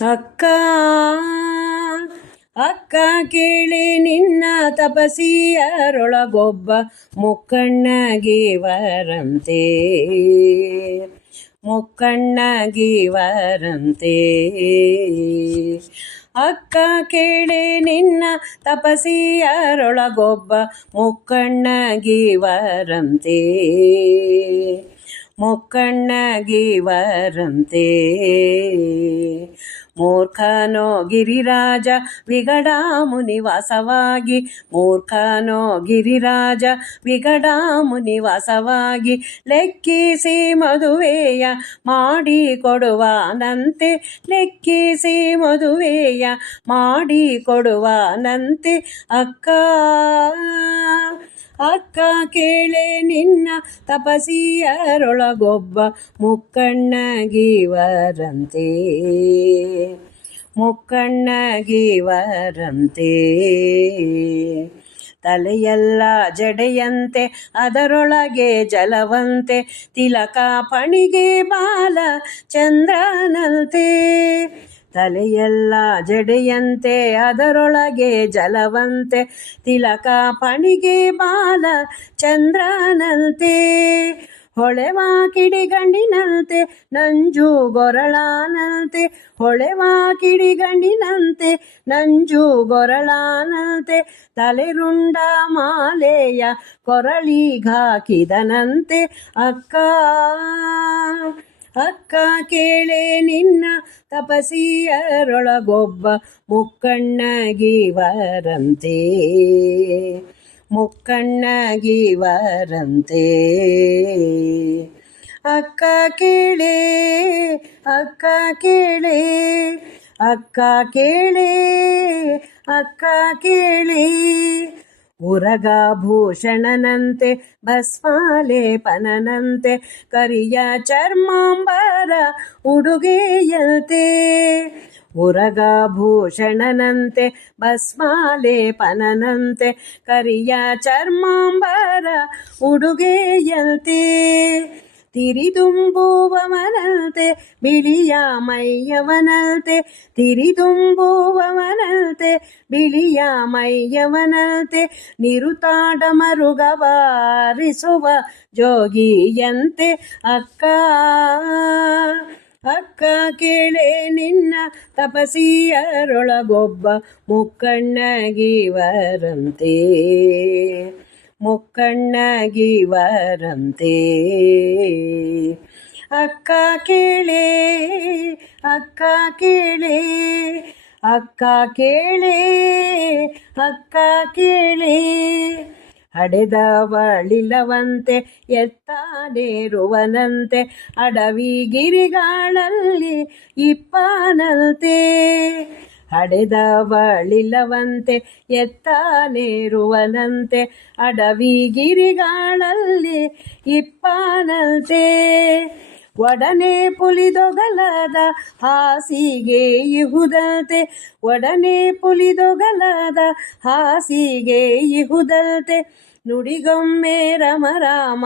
ಅಕ್ಕ ಅಕ್ಕ ಕೇಳಿ ನಿನ್ನ ತಪಸಿಯರೊಳಗೊಬ್ಬ ಮುಕ್ಕಣ್ಣಗಿವರಂತೆ ಮುಕ್ಕಣ್ಣಗಿವರಂತೆ. ಅಕ್ಕ ಕೇಳಿ ನಿನ್ನ ತಪಸಿಯರೊಳಗೊಬ್ಬ ಮುಕ್ಕಣ್ಣಗಿವರಂತೆ ಮುಕ್ಕಣ್ಣಗಿವರಂತೆ. ಮೂರ್ಖನೋ ಗಿರಿರಾಜ ವಿಗಡಾಮುನಿವಾಸವಾಗಿ ಮೂರ್ಖನೋ ಗಿರಿರಾಜ ವಿಗಡಾಮುನಿವಾಸವಾಗಿ ಲೆಕ್ಕಿಸಿ ಮದುವೆಯ ಮಾಡಿಕೊಡುವನಂತೆ ಲೆಕ್ಕಿಸಿ ಮದುವೆಯ ಮಾಡಿಕೊಡುವನಂತೆ. ಅಕ್ಕ ಅಕ್ಕ ಕೇಳೆ ನಿನ್ನ ತಪಸಿಯರೊಳಗೊಬ್ಬ ಮುಕ್ಕಣ್ಣಗಿವರಂತೆ ಮುಕ್ಕಣ್ಣಗಿವರಂತೆ. ತಲೆಯೆಲ್ಲ ಜಡೆಯಂತೆ ಅದರೊಳಗೆ ಜಲವಂತೆ ತಿಲಕ ಪಣಿಗೆ ಬಾಲ ಚಂದ್ರನಂತೆ. ತಲೆಯೆಲ್ಲ ಜಡೆಯಂತೆ ಅದರೊಳಗೆ ಜಲವಂತೆ ತಿಲಕ ಪಣಿಗೆ ಬಾಲ ಚಂದ್ರನಂತೆ. ಹೊಳೆವ ಕಿಡಿಗಂಡಿನಂತೆ ನಂಜು ಗೊರಳಾನಂತೆ ಹೊಳೆವ ಕಿಡಿಗಂಡಿನಂತೆ ನಂಜು ಗೊರಳಾನಂತೆ. ತಲೆರುಂಡ ಮಾಲೆಯ ಕೊರಳಿಗಾಕಿದನಂತೆ. ಅಕ್ಕ ಅಕ್ಕ ಕೇಳೆ ನಿನ್ನ ತಪಸಿಯರೊಳಗೊಬ್ಬ ಮುಕ್ಕಣ್ಣಗಿವರಂತೆ ಮುಕ್ಕಣ್ಣಗಿವರಂತೆ. ಅಕ್ಕ ಕೇಳೆ ಅಕ್ಕ ಕೇಳೆ ಅಕ್ಕ ಕೇಳೆ ಅಕ್ಕ ಕೇಳೆ. ಉರಗಭೂಷಣನಂತೆ ಭಸ್ಮಾಲೇಪನಂತೆ ಕರಿಯ ಚರ್ಮಾಂಬರ ಉಡುಗೆಯಂತೆ. ಉರಗಭೂಷಣನಂತೆ ಭಸ್ಮಾಲೇಪನಂತೆ ಕರಿಯ ಚರ್ಮಾಂಬರ ಉಡುಗೆಯಂತೆ. ತಿರಿದುಂಬುವವನಂತೆ ಬಿಳಿಯ ಮೈಯವನಂತೆ ತಿರಿದುಂಬುವವನಂತೆ ಬಿಳಿಯ ಮೈಯವನಂತೆ. ನಿರುತಾಡ ಮರುಗವಾರಿಸುವ ಜೋಗಿಯಂತೆ. ಅಕ್ಕ ಅಕ್ಕ ಕೇಳೆ ನಿನ್ನ ತಪಸಿಯರೊಳಗೊಬ್ಬ ಮುಕ್ಕಣ್ಣಗಿವರಂತೆ ಮುಕ್ಕಣ್ಣಗಿವರಂತೆ. ಅಕ್ಕ ಕೇಳೆ ಅಕ್ಕ ಕೇಳೆ ಅಕ್ಕ ಕೇಳೆ ಅಕ್ಕ ಕೇಳೆ. ಹಡೆದವಳಿಲ್ಲವಂತೆ ಎತ್ತಾನೇರುವನಂತೆ ಅಡವಿ ಗಿರಿಗಳಲ್ಲಿ ಇಪ್ಪನಂತೆ. ಹಡೆದವಳಿಲ್ಲವಂತೆ ಎತ್ತಾನೇರುವನಂತೆ ಅಡವಿ ಗಿರಿಗಳಲ್ಲಿ ಇಪ್ಪನಂತೆ. ಒಡನೆ ಪುಲಿದೊಗಲದ ಹಾಸಿಗೆ ಇಹುದಂತೆ ಒಡನೆ ಪುಲಿದೊಗಲದ ಹಾಸಿಗೆ ಇಹುದಂತೆ. ನುಡಿಗೊಮ್ಮೆ ರಮ ರಾಮ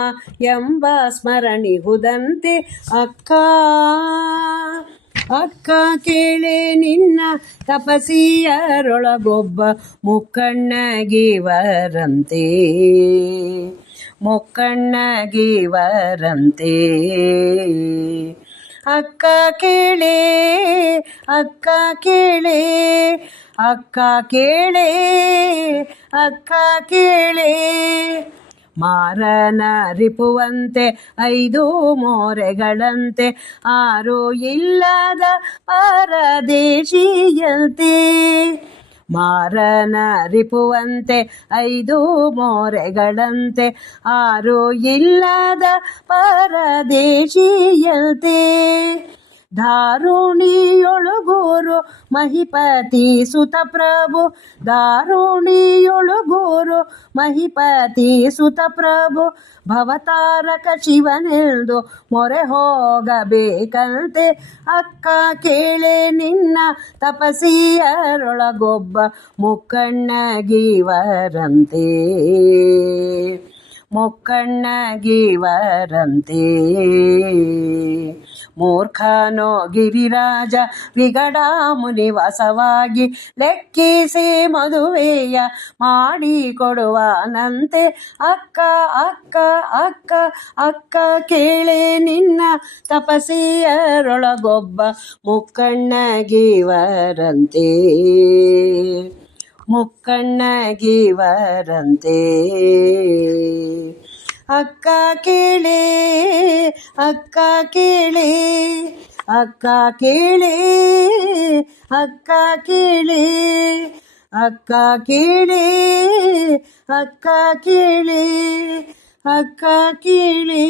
ಎಂಬ ಸ್ಮರಣಿಹುದಂತೆ. ಅಕ್ಕ ಅಕ್ಕ ಕೇಳೆ ನಿನ್ನ ತಪಸಿಯರೊಳಗೊಬ್ಬ ಮುಕ್ಕಣ್ಣಗಿವರಂತೆ ಮುಕ್ಕಣ್ಣಗಿವರಂತೆ. ಅಕ್ಕ ಕೇಳೆ ಅಕ್ಕ ಕೇಳೆ ಅಕ್ಕ ಕೇಳೆ ಅಕ್ಕ ಕೇಳೆ. ಮಾರನ ರಿಪುವಂತೆ 5 ಮೋರೆಗಳಂತೆ 6 ಇಲ್ಲದ ಪರದೇಶಿಯಂತೆ. ಮಾರನ ರಿಪುವಂತೆ 5 ಮೋರೆಗಳಂತೆ 6 ಇಲ್ಲದ ಪರದೇಶಿಯಂತೆ. ದಾರುಣಿಯೊಳುಗೂರು ಮಹಿಪತಿ ಸುತ ಪ್ರಭು ದಾರುಣಿಯೊಳುಗೂರು ಮಹಿಪತಿ ಸುತ ಪ್ರಭು. ಭವತಾರಕ ಶಿವನೆಂದು ಮೊರೆ ಹೋಗಬೇಕಂತೆ. ಅಕ್ಕ ಕೇಳೆ ನಿನ್ನ ತಪಸಿಯರೊಳಗೊಬ್ಬ ಮುಕ್ಕಣ್ಣಗಿವರಂತೆ ಮುಕ್ಕಣ್ಣಗಿವರಂತೆ ಮೂರ್ಖನೋ ಗಿರಿರಾಜ ವಿಗಡ ಮುನಿವಾಸವಾಗಿ ಲೆಕ್ಕಿಸಿ ಮದುವೆಯ ಮಾಡಿಕೊಡುವನಂತೆ. ಅಕ್ಕ ಅಕ್ಕ ಅಕ್ಕ ಅಕ್ಕ ಕೇಳೆ ನಿನ್ನ ತಪಸಿಯರೊಳಗೊಬ್ಬ ಮುಕ್ಕಣ್ಣಗಿವರಂತೆ, ಮುಕ್ಕಣ್ಣಗಿವರಂತೆ. ಅಕ್ಕ ಕೇಳೆ ಅಕ್ಕ ಕೇಳೆ ಅಕ್ಕ ಕೇಳೆ ಅಕ್ಕ ಕೇಳೆ ಅಕ್ಕ ಕೇಳೆ ಅಕ್ಕ ಕೇಳೆ ಅಕ್ಕ ಕೇಳೆ.